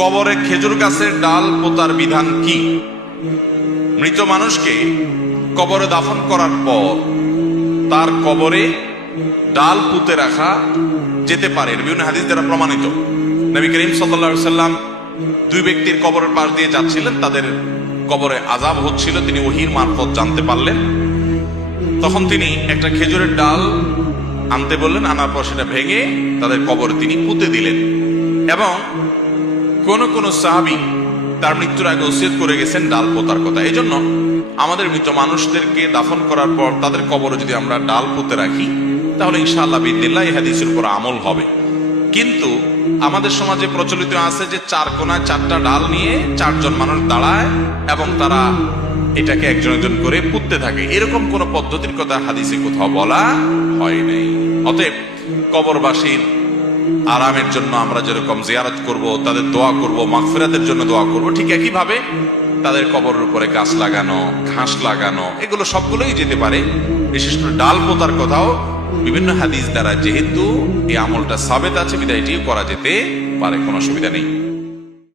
কবরে খেজুর গাছের ডাল পোতার বিধান কি? মৃত মানুষকে কবরে দাফন করার পর তার কবরে ডাল পুঁতে রাখা যেতে পারে, বিভিন্ন হাদিস দ্বারা প্রমাণিত। নবী করিম সাল্লাল্লাহু আলাইহি সাল্লাম দুই ব্যক্তির কবরের পাশ দিয়ে যাচ্ছিলেন, তাদের কবরে আযাব হচ্ছিল, তিনি ওহীর মারফত জানতে পারলেন। তখন তিনি একটা খেজুরের ডাল আনতে বললেন, আনার পর সেটা ভেঙে তাদের কবরে তিনি পুঁতে দিলেন। এবং কোন কোন সাহাবী তার মৃত্যুর আগে ওসিয়ত করে গেছেন ডাল পোতার কথা। এই জন্য আমাদের মৃত মানুষদেরকে দাফন করার পর তাদের কবরে যদি আমরা ডাল পুঁতে রাখি, তাহলে ইনশাআল্লাহ বিদিল্লাহ এই হাদিসের উপর আমল হবে। কিন্তু আমাদের সমাজে প্রচলিত আছে যে চার কোনায় চারটা ডাল নিয়ে চারজন মানুষ দাঁড়ায় এবং তারা এটাকে একজন একজন করে পুঁততে থাকে। এরকম কোন পদ্ধতির কথা হাদিসে কোথাও বলা হয় নাই। অতএব কবরবাসীর আরামের জন্য আমরা যেরকম জিয়ারত করব, তাদের দোয়া করব, মাগফিরাতের জন্য দোয়া করব, ঠিক একইভাবে তাদের কবরের উপরে গাছ লাগানো, ঘাস লাগানো, এগুলো সবগুলোই যেতে পারে। বিশেষ করে ডাল পোতার কথাও বিভিন্ন হাদিস দ্বারা যেহেতু এই আমলটা সাবেত আছে, বিধায় এটিও করা যেতে পারে, কোনো অসুবিধা নেই।